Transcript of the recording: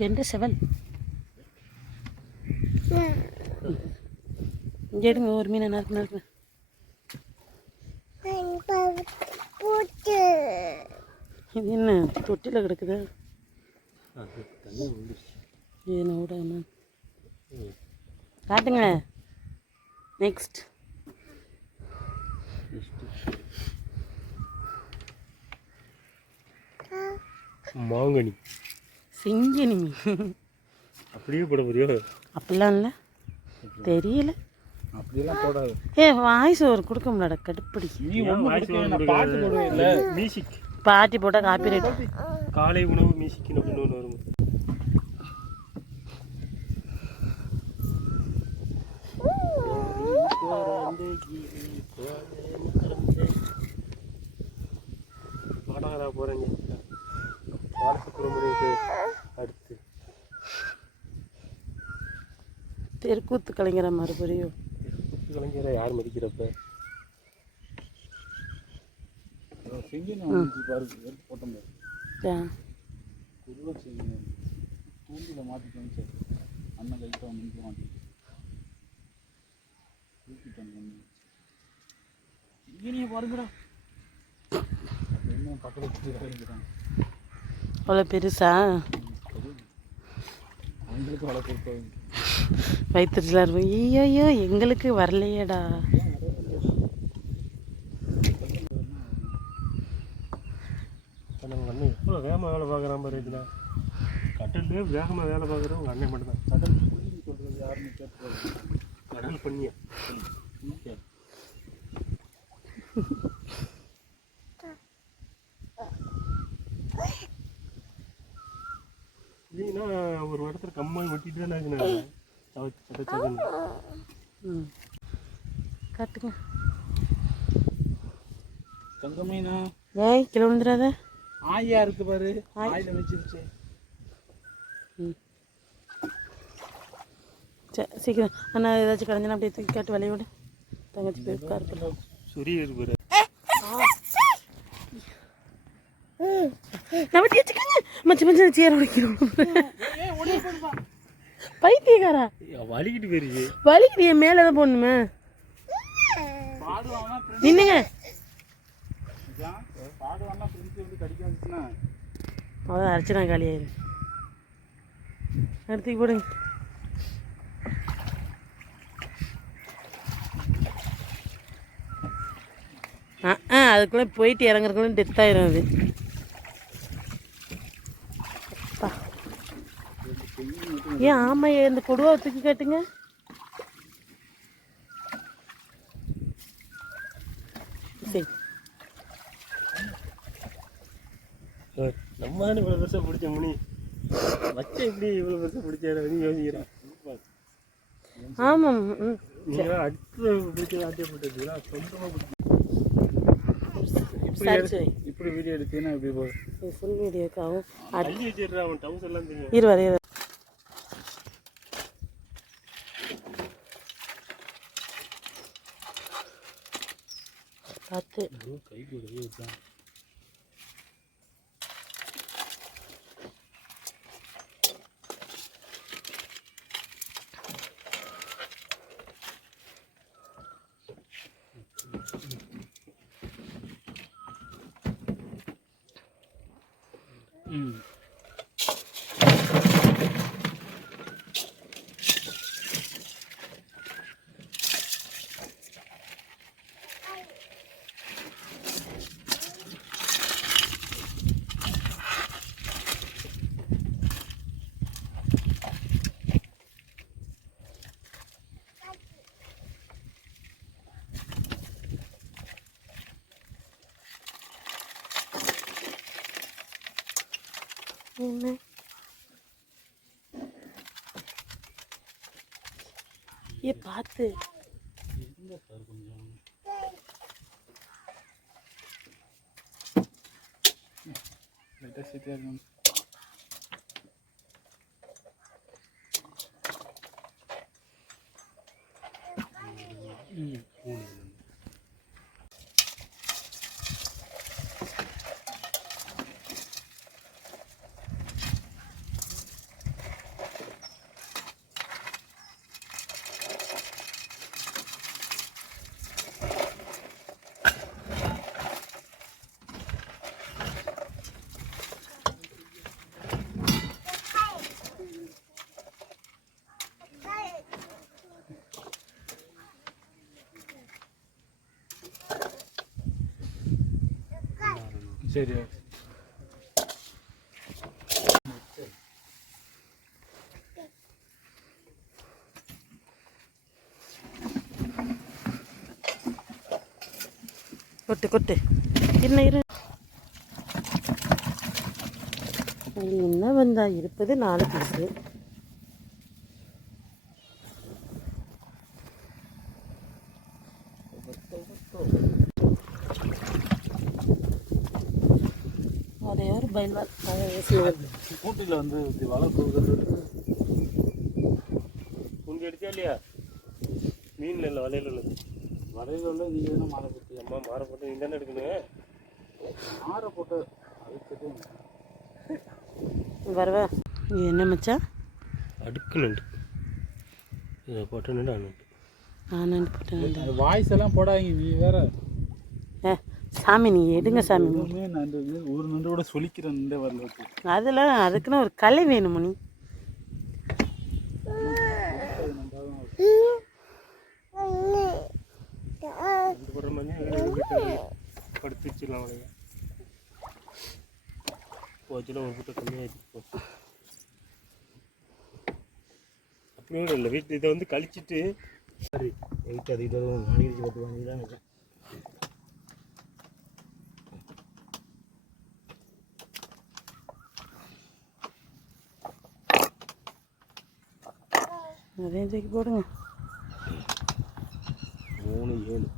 ஜெண்டு செவல் இங்கே எடுங்க ஒரு மீன் நறுக்கு நறுக்கு. இது என்ன தொட்டியில் கிடக்குது? என்னோட காட்டுங்க. நெக்ஸ்ட் மாங்கனி செஞ்சனி அப்படியே போட முடியும்? அப்படிலாம் இல்லை, தெரியல. அப்படியெல்லாம் போடாது. வாய்ஸ் ஒரு கொடுக்க முடியாத கடுப்படி. மியூசிக் பாட்டி போட்டால் காப்பி ரைட். காலை உணவு மியூசிக்னு அப்படின்னு ஒன்று வரும். பாடாதா போகிறேங்க பாலசுப்ரமணியத்துக்கு அடுத்து தெருக்கூத்து கலைஞர மறுபடியும். தெருக்கூத்து கலைஞரை யார் மதிக்கிறப்ப? தூண்டில மாட்டிட்டு அண்ணன் கைக்கு வந்து மாட்டி இங்கே பாருங்கடா. இன்னும் பக்கத்தில் அவ்வளோ பெருசா அவங்களுக்கு வள கொடுப்பாங்க. வயிற்றுலாம் இருக்கும். ஐயோ எங்களுக்கு வரலையேடா. நம்ம அண்ணன் எவ்வளோ வேகமாக வேலை பார்க்குறான் பாரு. இதில் கடல்லே வேகமாக வேலை பார்க்குறோம் உங்கள் அண்ணன் மட்டும்தான். கடல் சொல்கிறது யாருன்னு கேட்க கடல் பண்ணியா இல்லைன்னா ஒரு இடத்துல கம்மாய் ஒட்டிட்டு தானே இருக்குண்ணா. காட்டுங்க. தங்கமீனா ஏய் கிலோ விழுந்துடாத. ஆயா இருக்கு பாரு. ஆயில வச்சிருச்சு. சரி சீக்கிரம் அண்ணா ஏதாச்சும் கிடஞ்சினா அப்படியே தூக்கி காட்டு விளைய விட. தங்கச்சி போய் உட்காரு. சொரிய இருக்கு நம்ம தேய்ச்சிக்கங்க. மச்ச மச்ச சேர உடைக்கிறோம். பைத்தியக்காரா வலிக்கிட்டு போயிருச்சு. வலிக்கிட்டு என் மேலே தான் போடணுமே. நின்னுங்க. அதான் அரைச்சினா காலியாயிரு. அடுத்துக்கு போடுங்க. அதுக்குள்ளே போயிட்டு இறங்குறதுக்குள்ள டெத் ஆயிரும் அது. ஏன் ஆமாம் இந்த கொடுவா தூக்கி காட்டுங்க. சரி நம்ம தானே இவ்வளோ பெருசாக பிடிச்ச முனி வச்ச எப்படி இவ்வளோ பெருசாக பிடிச்சாரு நீ யோசிக்கிறான். ஆமாம் நீங்கள் அடுத்து பிடிச்ச ஆட்டிய போட்டுருக்கீங்களா? சொந்தமாக பிடிச்சி இப்படி வீடியோ எடுத்தீங்கன்னா எப்படி போகும்? ஃபுல் வீடியோக்காகவும் அள்ளி வச்சிடுறா. அவன் டவுஸ் எல்லாம் தெரியும். இருவாரு பார்த்து கை கூடவே வச்சான். என்ன ஏ பார்த்து சரி கொட்டு கொட்டு என்ன இரு அது என்ன வந்தா இருப்பது 4 பீஸு. ஒரே ஒரு பைல்வால் கூட்டில் வந்து இப்படி வலை கொடுக்குறது உங்க அடிச்சா இல்லையா மீனில் இல்லை வலையில் உள்ளது. வலையில் உள்ள நீங்கள் தானே மாலை போட்டு அம்மா மாற போட்டு நீ தானே எடுக்கணும். மாறை போட்டு அதுக்கு வரவா இது என்ன மச்சான்? அடுக்கு நண்டு இதை போட்ட நண்டு அண்ணன் நண்டு போட்டேன். அது வாய்ஸ் எல்லாம் போடாதீங்க நீ வேற. சாமி நீங்கள் எடுங்க சாமி. எதுவுமே நண்டு ஒரு நண்டு கூட சொலிக்கிற நண்டே வரல. அதில் அதுக்குன்னு ஒரு கலை வேணும் மணி. ரெண்டு போடுற மாதிரி படுத்து வச்சிடலாம் அவளைய. போச்சுன்னா ஒரு கூட்டம் கம்மியாகிடுச்சு. அப்படியே இல்லை வீட்டில் இதை வந்து கழிச்சிட்டு சரி எயிட்டு அது இதை நாளைக்கு பத்து வாங்கி தான் நினைச்சேன். அதே தூக்கி போடுங்க. 3 7